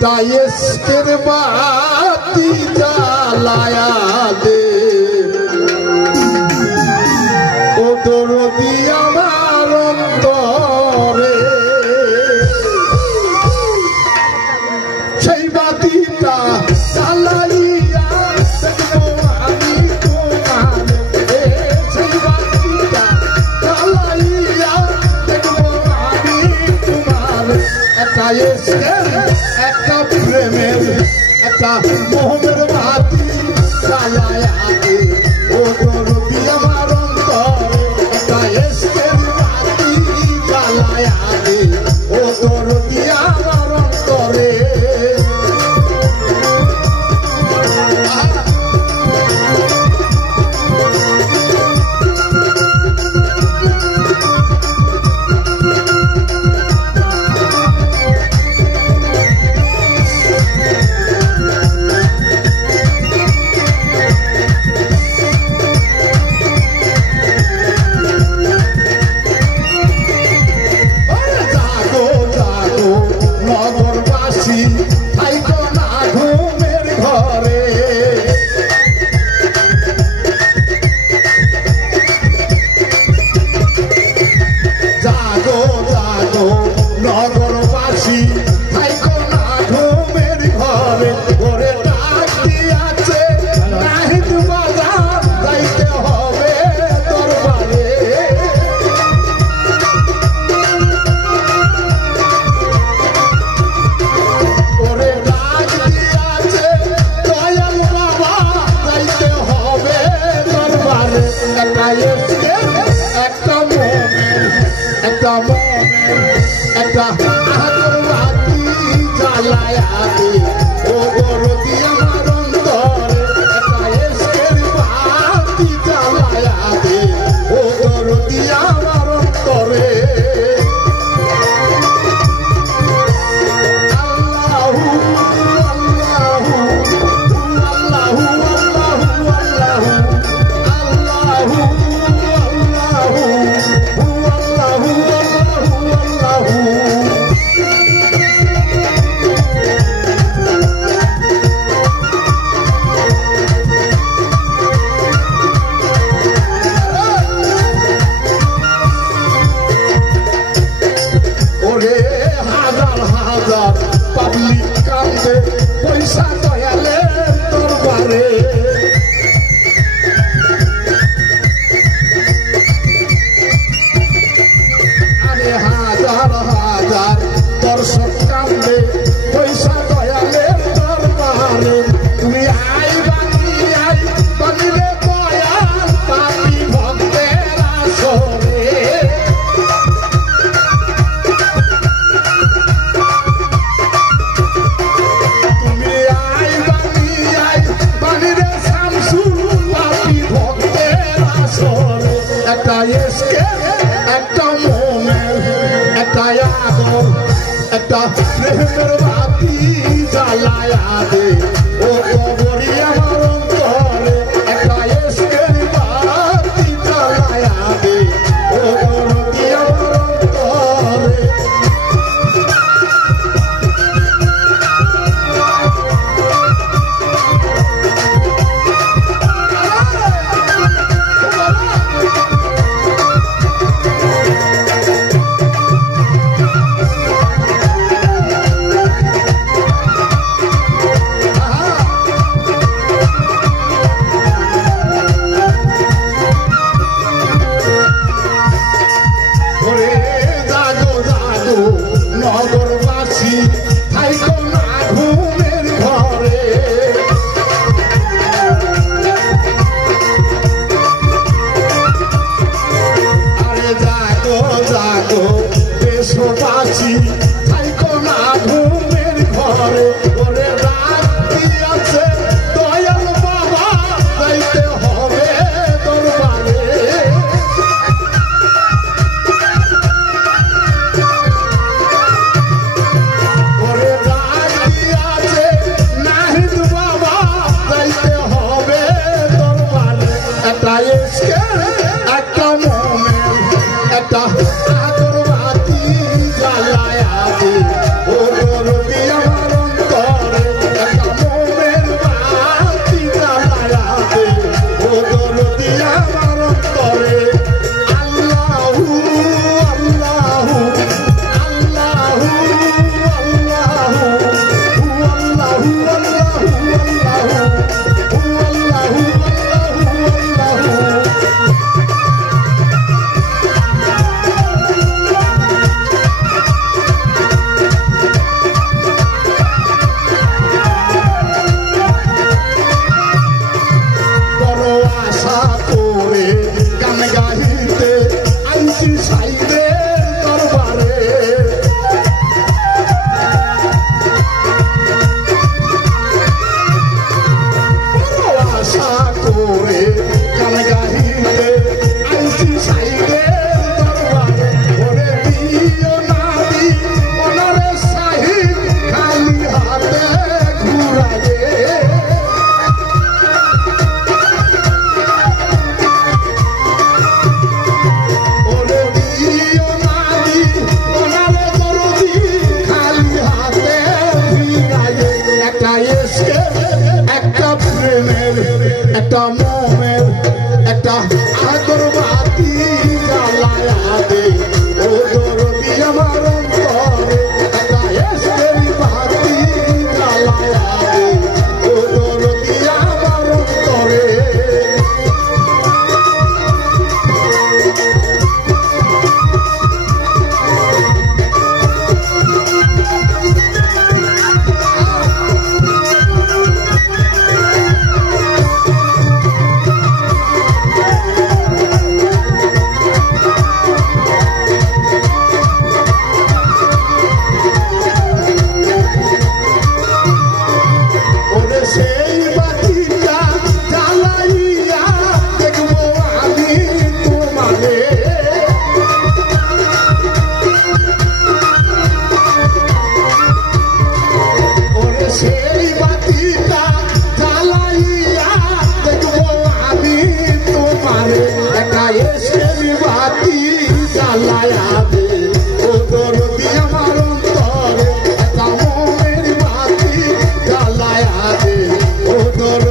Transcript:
डायस्कर बाती जलाया दे ओ दरदी आमार अंतरे সেই বাতিটা জ্বালাইয়া দেখবো আমি তোমারে সেই বাতিটা জ্বালাইয়া দেখবো আমি তোমারে একটা একটা প্রেমের একটা মোহমের বাতি জ্বালায়া দে ও দরদি আমার অন্তরে একটা এসকের বাতি জ্বালায়া দে ও দরদি আমার অন্তরে দেশবাসী থাইকো না ঘুমের ঘরে ওরে রাত দিয়াছে দয়াল বাবা যাইতে হবে দরবারে ওরে রাত দিয়াছে নাহিদ বাবা যাইতে হবে দরবারে একটা এসকে একটা মোমেন একটা আগরবাতি জ্বালায়া দে ও দরদি আমার অন্তরে একটা মোমের বাতি জ্বালায়া দে ও দরদি আমার অন্তরে আল্লাহু আল্লাহু আল্লাহু আল্লাহু আল্লাহু আল্লাহু একটা মোমের একটা আগরবাতি জ্বালায়া দে ও দরদি আমার অন্তরে একটা এসকেরি বাতি জ্বালায়া দে ও দরদি আমার অন্তরে Oh,